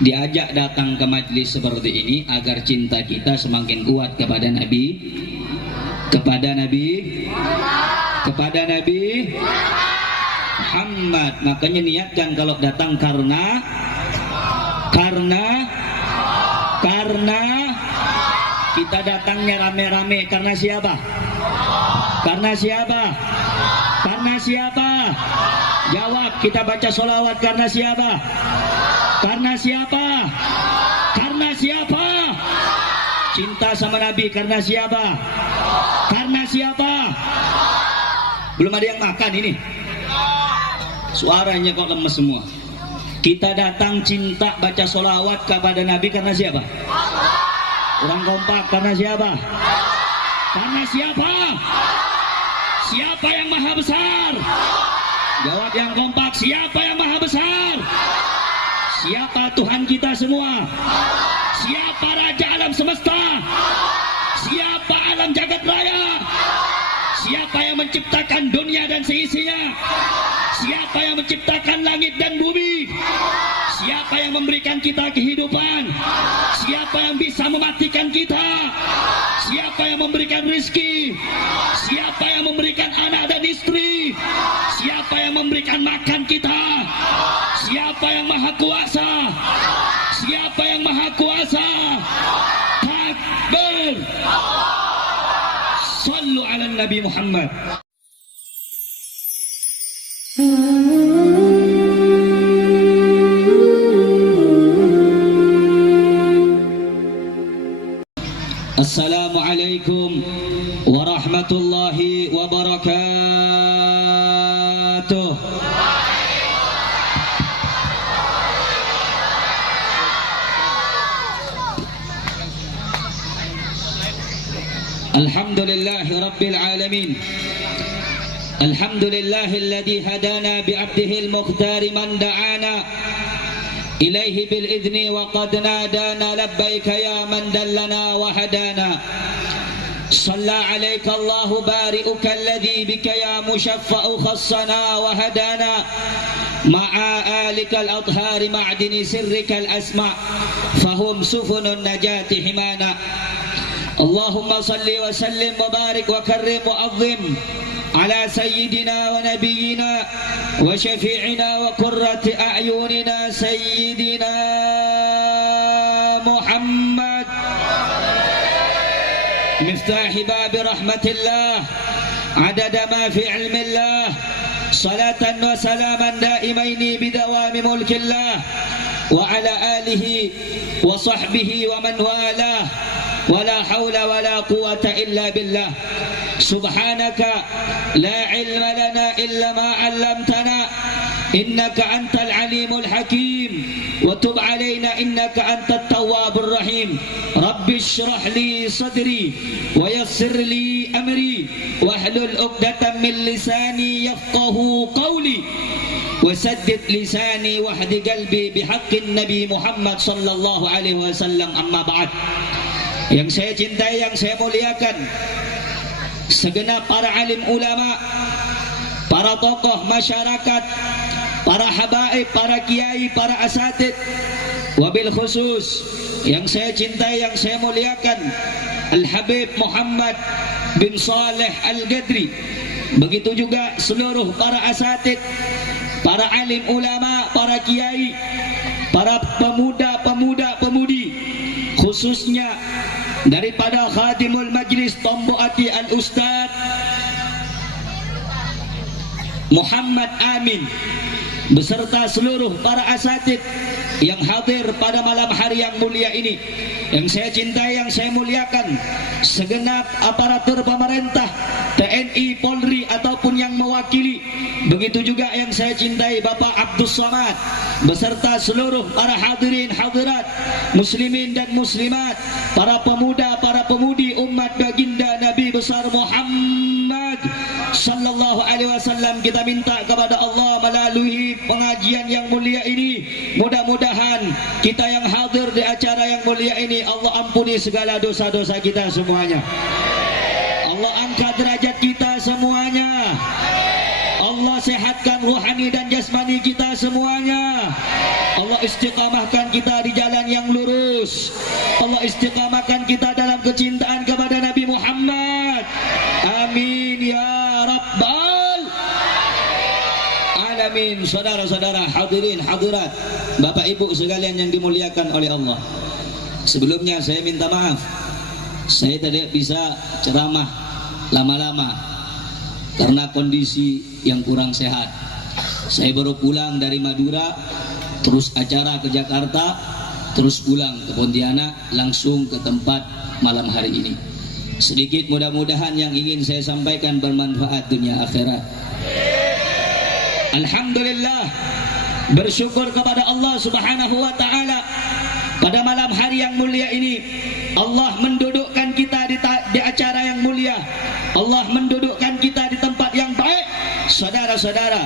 diajak datang ke majelis seperti ini agar cinta kita semakin kuat kepada Nabi, kepada Nabi Muhammad. Makanya niatkan kalau datang karena kita datangnya rame-rame karena siapa? Karena siapa? Karena siapa? Jawab, kita baca sholawat karena siapa? Karena siapa? Karena siapa? Cinta sama Nabi karena siapa? Karena siapa? Belum ada yang makan ini. Suaranya kok lemes semua. Kita datang cinta baca sholawat kepada Nabi karena siapa? Orang kompak karena siapa? Karena siapa? Siapa yang maha besar? Jawab yang kompak, siapa yang maha besar? Siapa Tuhan kita semua? Siapa Raja alam semesta? Siapa alam jagat raya? Siapa yang menciptakan dunia dan seisinya? Siapa yang menciptakan langit dan bumi? Siapa yang memberikan kita kehidupan? Siapa yang bisa mematikan kita? Siapa yang memberikan rezeki? Siapa yang memberikan anak dan istri? Siapa yang memberikan makan kita? Siapa yang maha kuasa? Siapa yang maha kuasa? Takbir. Sallu ala Nabi Muhammad. Assalamualaikum warahmatullahi wabarakatuh. Alhamdulillahi rabbil alamin. Alhamdulillahilladzi hadana bi'abdihil mukhtari man da'ana إليه بالإذن وقد نادانا لبيك يا من دلنا وهدانا صلى عليك الله بارئك الذي بك يا مشفع خصنا وهدانا مع آلك الأطهار معدن سرك الأسماء فهم سفن النجاة حمانا اللهم صل وسلم وبارك وكرم وعظم على سيدنا ونبينا وشفيعنا وقرة أعيننا سيدنا محمد مفتاح باب رحمة الله عدد ما في علم الله صلاة وسلاما دائمين بدوام ملك الله وعلى آله وصحبه ومن والاه ولا حول ولا قوة إلا بالله سبحانك لا علم لنا إلا ما علمتنا إنك أنت العليم الحكيم وتب علينا إنك أنت التواب الرحيم رب اشرح لي صدري ويسر لي أمري واحلل عقدة من لساني يفقه قولي وسدد لساني واهد قلبي بحق النبي محمد صلى الله عليه وسلم أما بعد. Yang saya cintai, yang saya muliakan, segenap para alim ulama, para tokoh masyarakat, para habaib, para kiai, para asatid, wabil khusus yang saya cintai, yang saya muliakan, Al-Habib Muhammad bin Saleh Al-Gadri. Begitu juga seluruh para asatid, para alim ulama, para kiai, para pemuda-pemudi, khususnya daripada khadimul majlis Tombo Ati Al-Ustad Muhammad Amin beserta seluruh para asatid yang hadir pada malam hari yang mulia ini. Yang saya cintai, yang saya muliakan, segenap aparatur pemerintah, TNI, Polri ataupun yang mewakili. Begitu juga yang saya cintai Bapak Abdus Somad beserta seluruh para hadirin hadirat, muslimin dan muslimat, para pemuda, para pemudi umat baginda Nabi besar Muhammad sallallahu alaihi wasallam. Kita minta kepada Allah melalui pengajian yang mulia ini, mudah-mudahan kita yang hadir di acara yang mulia ini Allah ampuni segala dosa-dosa kita semuanya. Allah angkat derajat kita semuanya. Allah sehatkan sehatkan rohani dan jasmani kita semuanya. Allah istiqamahkan kita di jalan yang lurus. Allah istiqamahkan kita dalam kecintaan kepada Nabi Muhammad. Amin ya rabbal alamin. Saudara-saudara hadirin hadirat, Bapak Ibu sekalian yang dimuliakan oleh Allah, sebelumnya saya minta maaf, saya tidak bisa ceramah lama-lama karena kondisi yang kurang sehat. Saya baru pulang dari Madura, terus acara ke Jakarta, terus pulang ke Pontianak, langsung ke tempat malam hari ini. Sedikit mudah-mudahan yang ingin saya sampaikan bermanfaat dunia akhirat. Alhamdulillah, bersyukur kepada Allah Subhanahu wa taala, pada malam hari yang mulia ini Allah mendudukkan kita di acara yang mulia. Allah mendudukkan kita di tempat yang baik. Saudara-saudara,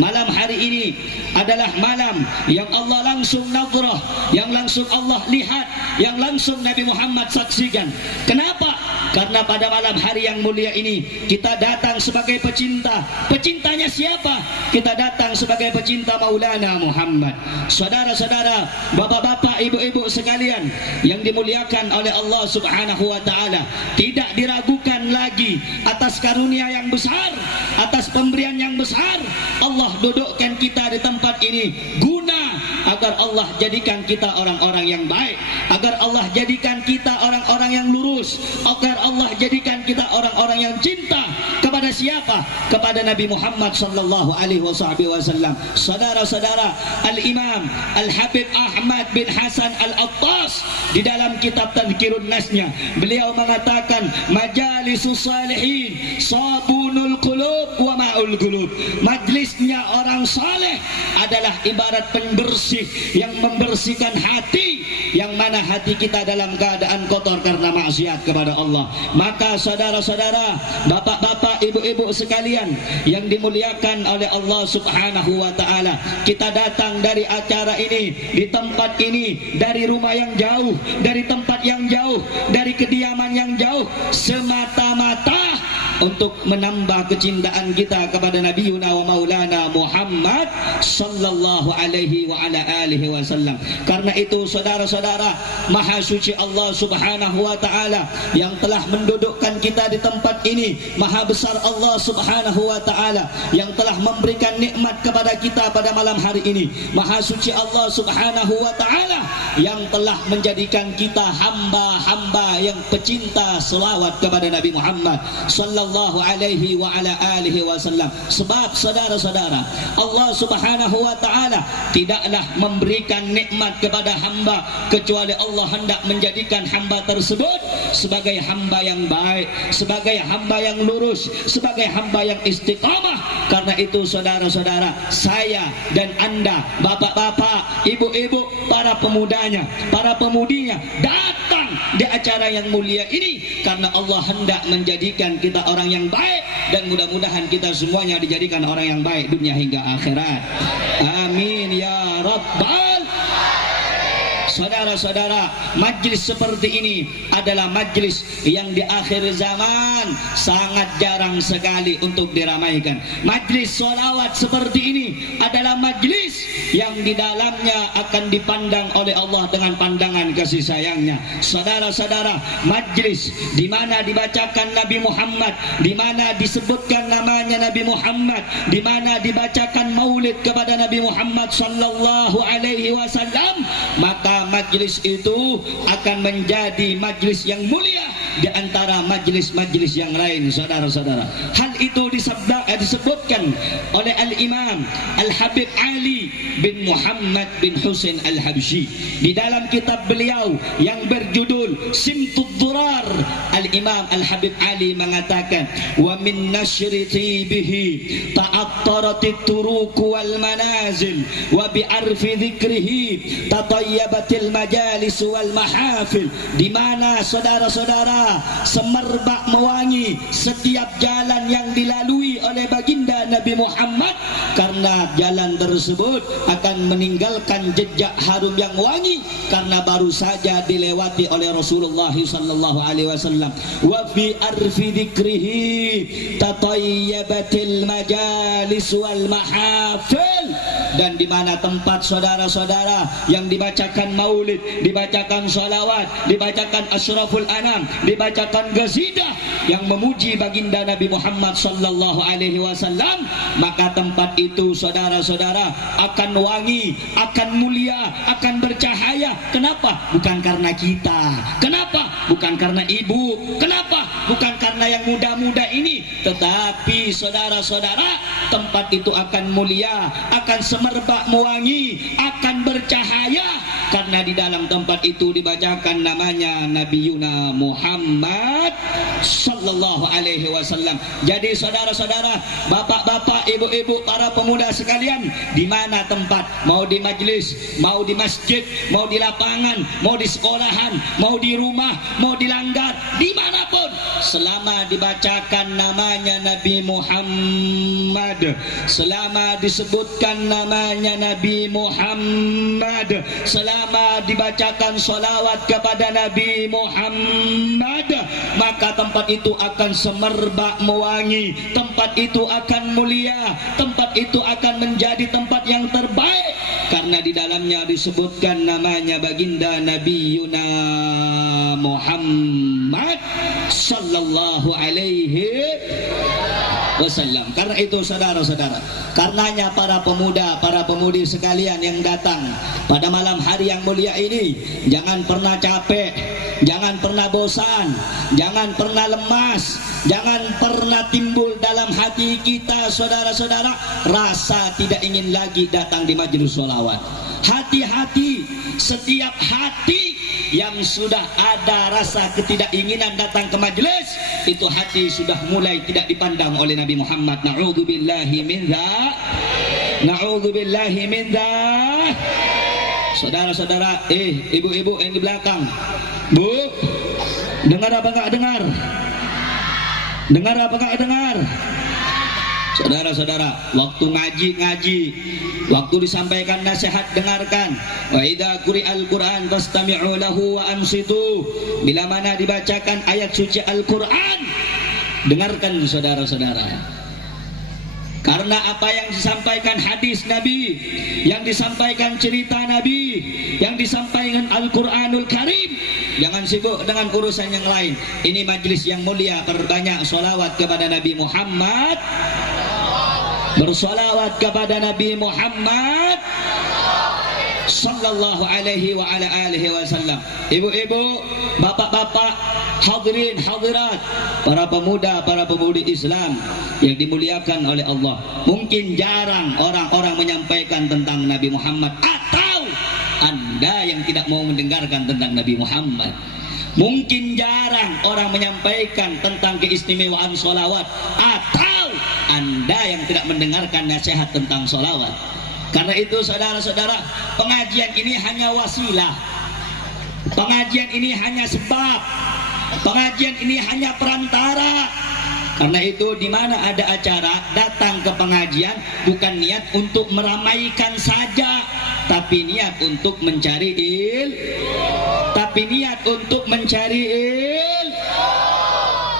malam hari ini adalah malam yang Allah langsung nadrah, yang langsung Allah lihat, yang langsung Nabi Muhammad saksikan. Kenapa? Karena pada malam hari yang mulia ini kita datang sebagai pecinta. Pecintanya siapa? Kita datang sebagai pecinta Maulana Muhammad. Saudara-saudara, bapak-bapak, ibu-ibu sekalian yang dimuliakan oleh Allah Subhanahu wa taala, tidak diragukan lagi atas karunia yang besar, atas pemberian yang besar. Allah dudukkan kita di tempat ini guna agar Allah jadikan kita orang-orang yang baik, agar Allah jadikan kita orang-orang yang lurus, agar Allah jadikan kita orang-orang yang cinta kepada siapa? Kepada Nabi Muhammad sallallahu alaihi wasallam. Saudara-saudara, Al-Imam Al-Habib Ahmad bin Hasan Al-Attas di dalam kitab Tadhkirun Nasnya, beliau mengatakan, majalisus salihin sabunul qulub wa ma'ul qulub. Majlisnya orang saleh adalah ibarat pembersih yang membersihkan hati, yang mana hati kita dalam keadaan kotor karena maksiat kepada Allah. Maka saudara-saudara, bapak-bapak, ibu-ibu sekalian yang dimuliakan oleh Allah Subhanahu wa taala, kita datang dari acara ini, di tempat ini, dari rumah yang jauh, dari tempat yang jauh, dari kediaman yang jauh, semata-mata untuk menambah kecintaan kita kepada Nabi Yuna wa Maulana Muhammad sallallahu alaihi wa ala alihi wasallam. Karena itu saudara-saudara, maha suci Allah Subhanahu wa taala yang telah mendudukkan kita di tempat ini, maha besar Allah Subhanahu wa taala yang telah memberikan nikmat kepada kita pada malam hari ini, maha suci Allah Subhanahu wa taala yang telah menjadikan kita hamba-hamba yang pecinta selawat kepada Nabi Muhammad sallallahu alaihi wa ala alihi wasallam. Sebab saudara-saudara, Allah Subhanahu wa taala tidaklah memberikan nikmat kepada hamba kecuali Allah hendak menjadikan hamba tersebut sebagai hamba yang baik, sebagai hamba yang lurus, sebagai hamba yang istiqamah. Karena itu saudara-saudara, saya dan anda, bapak-bapak, ibu-ibu, para pemudanya, para pemudinya, datang di acara yang mulia ini karena Allah hendak menjadikan kita orang yang baik, dan mudah-mudahan kita semuanya dijadikan orang yang baik dunia hingga akhirat. Amin ya rabbal. Saudara-saudara, majlis seperti ini adalah majlis yang di akhir zaman sangat jarang sekali untuk diramaikan. Majlis sholawat seperti ini adalah majlis yang di dalamnya akan dipandang oleh Allah dengan pandangan kasih sayangnya. Saudara-saudara, majlis di mana dibacakan Nabi Muhammad, di mana disebutkan namanya Nabi Muhammad, di mana dibacakan maulid kepada Nabi Muhammad sallallahu alaihi wasallam, maka majlis itu akan menjadi majlis yang mulia di antara majlis-majlis yang lain. Saudara-saudara, hal itu disebutkan oleh Al-Imam Al-Habib Ali bin Muhammad bin Husain Al-Habsyi di dalam kitab beliau yang berjudul Simtud Durar. Al-Imam Al-Habib Ali mengatakan, wa min nashri tibihi ta'attaratit turuq wal manazil wa bi'arfi dhikrihi tatayyabatil majalis wal mahafil. Di mana saudara-saudara, semerbak mewangi setiap jalan yang dilalui oleh baginda Nabi Muhammad, karena jalan tersebut akan meninggalkan jejak harum yang wangi karena baru saja dilewati oleh Rasulullah sallallahu alaihi wasallam. Wa fi arfi dzikrihi tatayyabatil majalis wal mahafil, dan di mana tempat saudara-saudara yang dibacakan maulid, dibacakan salawat, dibacakan asyraful anam, dibacakan qasidah yang memuji baginda Nabi Muhammad sallallahu alaihi wasallam, maka tempat itu saudara-saudara akan wangi, akan mulia, akan bercahaya. Kenapa? Bukan karena kita. Kenapa? Bukan karena ibu. Kenapa? Bukan karena yang muda-muda ini, tetapi saudara-saudara, tempat itu akan mulia, akan semerbak mewangi, akan bercahaya karena di dalam tempat itu dibacakan namanya Nabi Yuna Muhammad sallallahu alaihi wasallam. Jadi saudara-saudara, bapak-bapak, ibu-ibu, para pemuda sekalian, di mana tempat, mau di majlis, mau di masjid, mau di lapangan, mau di sekolahan, mau di rumah, mau di langgar, dimanapun, selama dibacakan namanya Nabi Muhammad, selama disebutkan namanya Nabi Muhammad, selama dibacakan sholawat kepada Nabi Muhammad, maka tempat itu akan semerbak mewangi, tempat itu akan mulia, tempat itu akan menjadi tempat yang terbaik karena di dalamnya disebutkan namanya baginda Nabi Yuna Muhammad sallallahu alaihi wasallam. Karena itu saudara-saudara, karenanya para pemuda, para pemudi sekalian yang datang pada malam hari yang mulia ini, jangan pernah capek, jangan pernah bosan, jangan pernah lemas, jangan pernah timbul dalam hati kita saudara-saudara rasa tidak ingin lagi datang di majelis sholawat. Hati-hati, setiap hati yang sudah ada rasa ketidakinginan datang ke majelis, itu hati sudah mulai tidak dipandang oleh Nabi Muhammad. Na'udzubillahi min dzalik. Na'udzubillahi min dzalik. Saudara-saudara, ibu-ibu yang di belakang, Bu, dengar apa enggak dengar? Dengar apa enggak dengar? Saudara-saudara, waktu ngaji, waktu disampaikan nasihat dengarkan. Wa idza quri'al Qur'an fastami'u lahu wa ansitu. Bila mana dibacakan ayat suci Al-Qur'an, dengarkan saudara-saudara. Karena apa yang disampaikan hadis Nabi, yang disampaikan cerita Nabi, yang disampaikan Al-Quranul Karim, jangan sibuk dengan urusan yang lain. Ini majlis yang mulia, perbanyak sholawat kepada Nabi Muhammad, bersolawat kepada Nabi Muhammad sallallahu alaihi wa ala alihi wasallam. Ibu-ibu, bapak-bapak, hadirin hadirat, para pemuda, para pemudi Islam yang dimuliakan oleh Allah, mungkin jarang orang-orang menyampaikan tentang Nabi Muhammad, atau Anda yang tidak mau mendengarkan tentang Nabi Muhammad. Mungkin jarang orang menyampaikan tentang keistimewaan sholawat, atau Anda yang tidak mendengarkan nasihat tentang sholawat. Karena itu saudara-saudara, pengajian ini hanya wasilah, pengajian ini hanya sebab, pengajian ini hanya perantara. Karena itu di mana ada acara, datang ke pengajian bukan niat untuk meramaikan saja, tapi niat untuk mencari tapi niat untuk mencari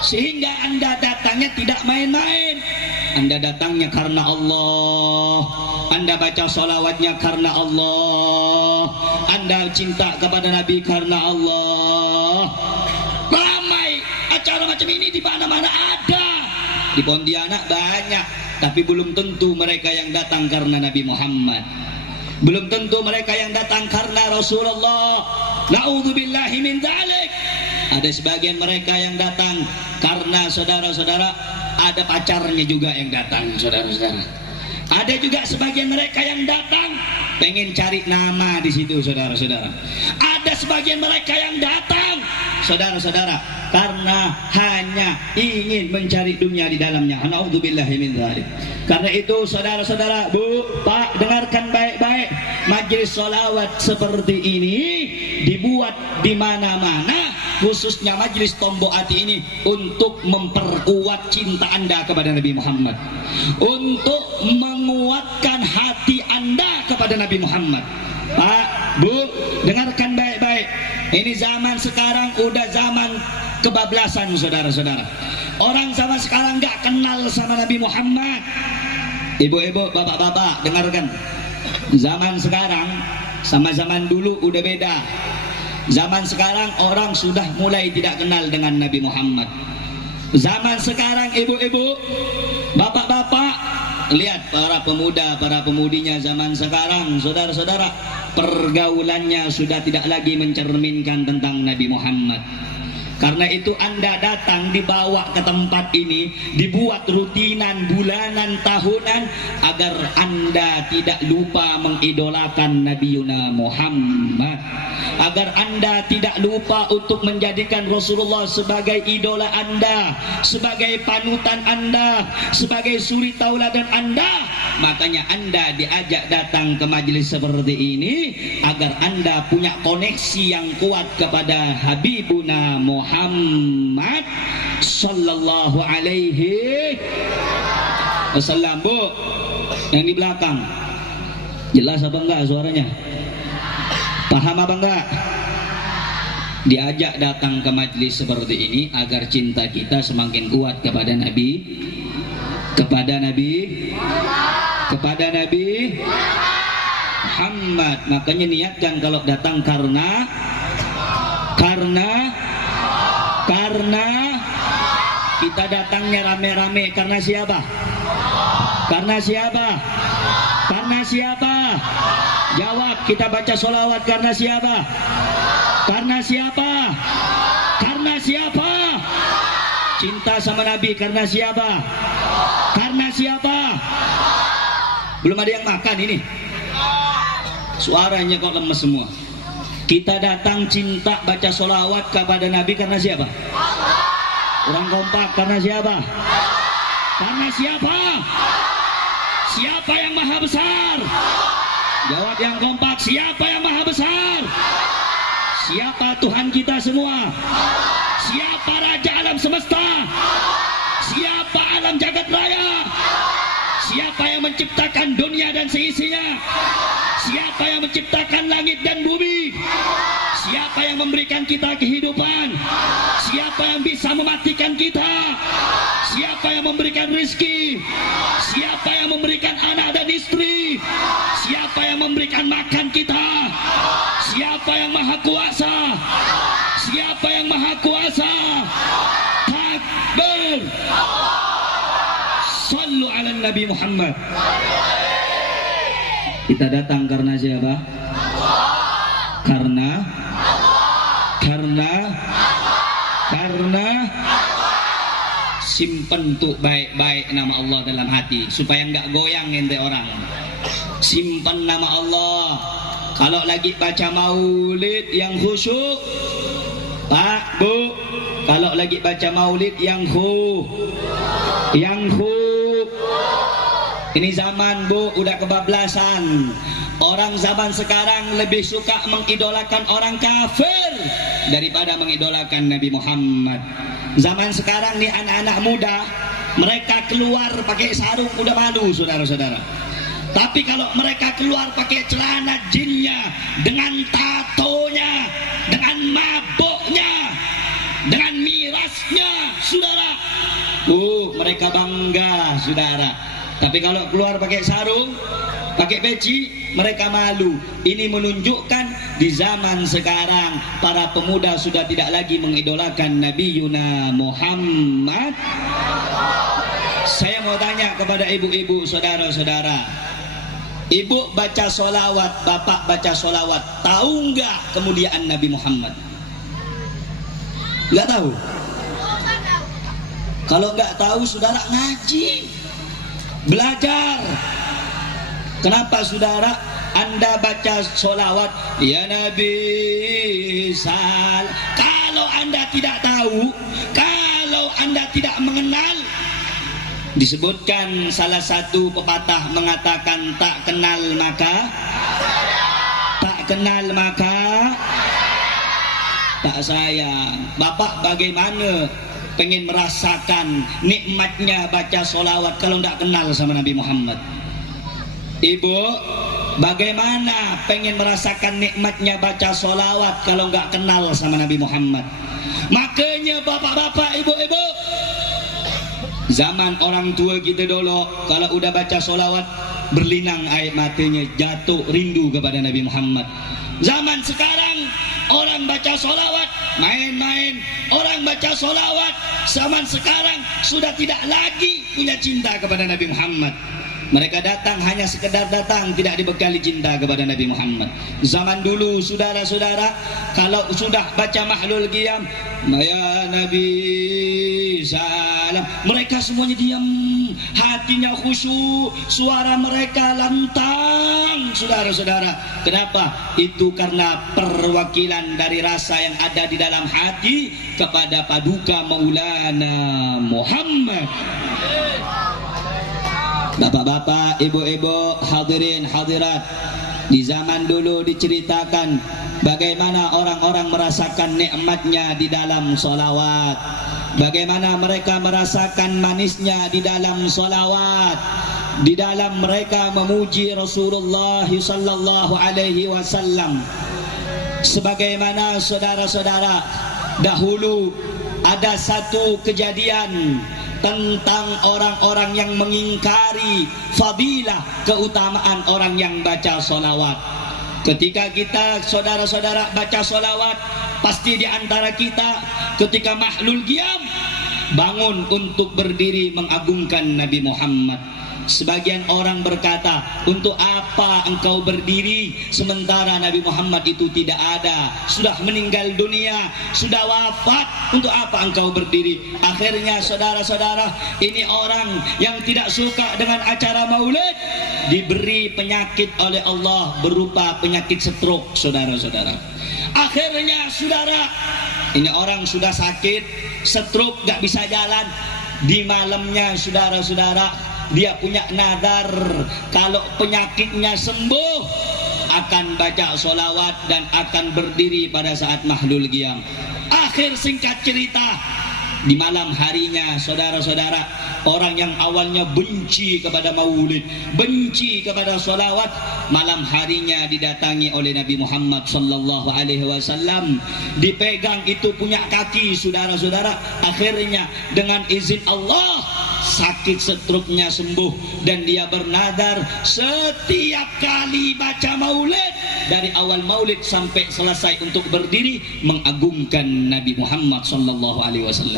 sehingga Anda datangnya tidak main-main. Anda datangnya karena Allah, Anda baca sholawatnya karena Allah, Anda cinta kepada Nabi karena Allah. Ramai acara macam ini di mana-mana ada. Di Pontianak banyak, tapi belum tentu mereka yang datang karena Nabi Muhammad. Belum tentu mereka yang datang karena Rasulullah. Na'udzubillahi min dzalik. Ada sebagian mereka yang datang karena saudara-saudara, ada pacarnya juga yang datang, saudara-saudara. Ada juga sebagian mereka yang datang pengen cari nama di situ, saudara-saudara. Ada sebagian mereka yang datang, saudara-saudara, karena hanya ingin mencari dunia di dalamnya. Na'udzubillahi min dzalik. Karena itu saudara-saudara, Bu, Pak, dengarkan baik-baik. Majelis sholawat seperti ini dibuat di mana-mana khususnya Majelis Tombo Ati ini untuk memperkuat cinta Anda kepada Nabi Muhammad, untuk menguatkan hati Anda kepada Nabi Muhammad. Pak, Bu, dengarkan baik-baik. Ini zaman sekarang udah zaman kebablasan, saudara-saudara. Orang zaman sekarang gak kenal sama Nabi Muhammad. Ibu-ibu, bapak-bapak, dengarkan. Zaman sekarang sama zaman dulu udah beda. Zaman sekarang orang sudah mulai tidak kenal dengan Nabi Muhammad. Zaman sekarang ibu-ibu, bapak-bapak, lihat para pemuda, para pemudinya zaman sekarang, saudara-saudara, pergaulannya sudah tidak lagi mencerminkan tentang Nabi Muhammad. Karena itu Anda datang, dibawa ke tempat ini, dibuat rutinan, bulanan, tahunan, agar Anda tidak lupa mengidolakan Nabi Muhammad, agar Anda tidak lupa untuk menjadikan Rasulullah sebagai idola Anda, sebagai panutan Anda, sebagai suri tauladan Anda. Makanya Anda diajak datang ke majelis seperti ini agar Anda punya koneksi yang kuat kepada Habibuna Muhammad sallallahu alaihi wasallam. Bu, yang di belakang jelas apa enggak suaranya? Paham apa enggak? Diajak datang ke majelis seperti ini agar cinta kita semakin kuat kepada Nabi, kepada Nabi Muhammad. Makanya niatkan kalau datang karena kita datangnya rame-rame karena siapa? Karena siapa? Karena siapa? Jawab, kita baca sholawat karena siapa? Karena siapa? Karena siapa? Cinta sama Nabi karena siapa? Karena siapa? Belum ada yang makan ini. Suaranya kok lemes semua. Kita datang cinta baca sholawat kepada Nabi karena siapa? Orang kompak karena siapa? Karena siapa? Siapa yang maha besar? Jawab yang kompak, siapa yang maha besar? Siapa Tuhan kita semua? Siapa Raja Alam Semesta? Siapa alam jagat raya? Siapa yang menciptakan dunia dan seisinya? Siapa yang menciptakan langit dan bumi? Siapa yang memberikan kita kehidupan? Siapa yang bisa mematikan kita? Siapa yang memberikan rezeki? Siapa yang memberikan anak dan istri? Siapa yang memberikan makan kita? Siapa yang maha kuasa? Siapa yang maha kuasa? Takbir. Sallu ala Nabi Muhammad. Kita datang karena siapa? Karena simpen tuh baik-baik nama Allah dalam hati supaya nggak goyang ente orang. Simpan nama Allah. Kalau lagi baca maulid yang khusyuk, Pak, Bu, kalau lagi baca maulid yang ini zaman, Bu, udah kebablasan. Orang zaman sekarang lebih suka mengidolakan orang kafir daripada mengidolakan Nabi Muhammad. Zaman sekarang nih anak-anak muda, mereka keluar pakai sarung udah malu, saudara-saudara. Tapi kalau mereka keluar pakai celana jinnya, dengan tatonya, dengan maboknya, dengan mirasnya, saudara, mereka bangga, saudara. Tapi kalau keluar pakai sarung, pakai peci, mereka malu. Ini menunjukkan di zaman sekarang para pemuda sudah tidak lagi mengidolakan Nabi Muhammad. Saya mau tanya kepada ibu-ibu, saudara-saudara, ibu baca sholawat, bapak baca sholawat, tahu nggak kemuliaan Nabi Muhammad? Nggak tahu? Kalau nggak tahu, saudara ngaji, belajar. Kenapa saudara Anda baca sholawat ya Nabi sal? Kalau Anda tidak tahu, kalau Anda tidak mengenal, disebutkan salah satu pepatah mengatakan tak kenal maka tak sayang. Bapak bagaimana pengen merasakan nikmatnya baca solawat kalau tidak kenal sama Nabi Muhammad? Ibu bagaimana pengen merasakan nikmatnya baca solawat kalau nggak kenal sama Nabi Muhammad? Makanya bapak-bapak, ibu-ibu, zaman orang tua kita dulu kalau udah baca solawat berlinang air matanya, jatuh rindu kepada Nabi Muhammad. Zaman sekarang orang baca solawat main-main, orang baca solawat zaman sekarang sudah tidak lagi punya cinta kepada Nabi Muhammad. Mereka datang hanya sekedar datang, tidak dibekali cinta kepada Nabi Muhammad. Zaman dulu saudara-saudara kalau sudah baca mahlul qiyam, ya Nabi salam, mereka semuanya diam, hatinya khusyuk, suara mereka lantang, saudara-saudara. Kenapa? Itu karena perwakilan dari rasa yang ada di dalam hati kepada paduka Maulana Muhammad. Bapak-bapak, ibu-ibu, hadirin hadirat, di zaman dulu diceritakan bagaimana orang-orang merasakan nikmatnya di dalam solawat, bagaimana mereka merasakan manisnya di dalam solawat, di dalam mereka memuji Rasulullah sallallahu alaihi wasallam. Sebagaimana saudara-saudara, dahulu ada satu kejadian tentang orang-orang yang mengingkari fadilah keutamaan orang yang baca solawat. Ketika kita saudara-saudara baca solawat, pasti di antara kita ketika mahlul qiyam bangun untuk berdiri mengagungkan Nabi Muhammad. Sebagian orang berkata, untuk apa engkau berdiri sementara Nabi Muhammad itu tidak ada, sudah meninggal dunia, sudah wafat, untuk apa engkau berdiri? Akhirnya saudara-saudara, ini orang yang tidak suka dengan acara maulid diberi penyakit oleh Allah berupa penyakit stroke, saudara-saudara. Akhirnya saudara, ini orang sudah sakit stroke, gak bisa jalan. Di malamnya saudara-saudara, dia punya nadar kalau penyakitnya sembuh akan baca solawat dan akan berdiri pada saat mahlul qiyam. Akhir singkat cerita, di malam harinya saudara-saudara, orang yang awalnya benci kepada maulid, benci kepada solawat, malam harinya didatangi oleh Nabi Muhammad sallallahu alaihi wasallam, dipegang itu punya kaki saudara-saudara. Akhirnya dengan izin Allah sakit stroke-nya sembuh dan dia bernadar setiap kali baca maulid dari awal maulid sampai selesai untuk berdiri mengagungkan Nabi Muhammad sallallahu alaihi wasallam.